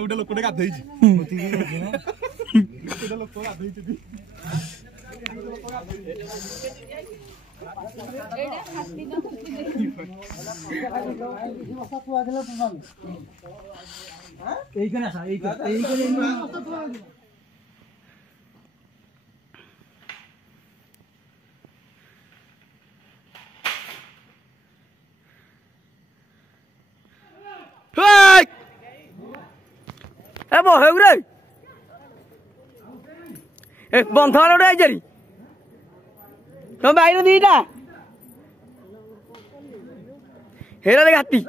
ଗୋଟେ ଲୋକଟେ ଗାଧେଇଛି ଲୋକ ଗାଧେଇଛି बंध गोटे आई तुम बैर दीटा हेरा देख हाथी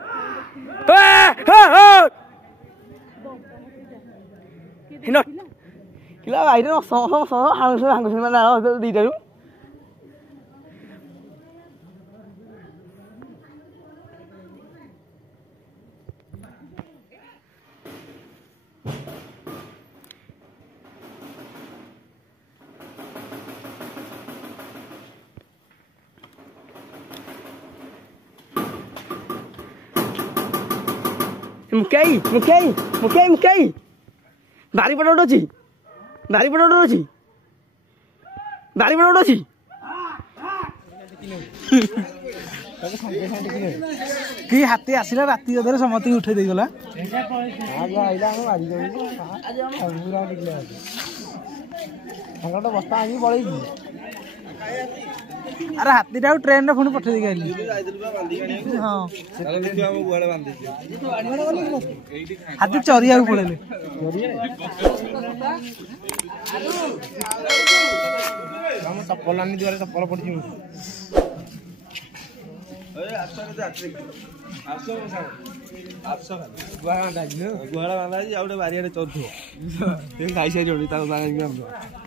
किला बैर दीटा मुकई मुकई मुकई मुकई बारी पट अच्छी बारी पट अच्छी बारी पट अच्छी कि हाथी आसला राति अधे समस्त उठे देगला बस्ता आनी पड़े अरे हाथी टा ट्रेन पुणी पठे देगी आइली हाँ हाथी चरिया पड़े चप्पल आनी द्वारा चप्पल पड़ी गुहाड़ा बांधा गोटे बारिया चौथ खाई सारी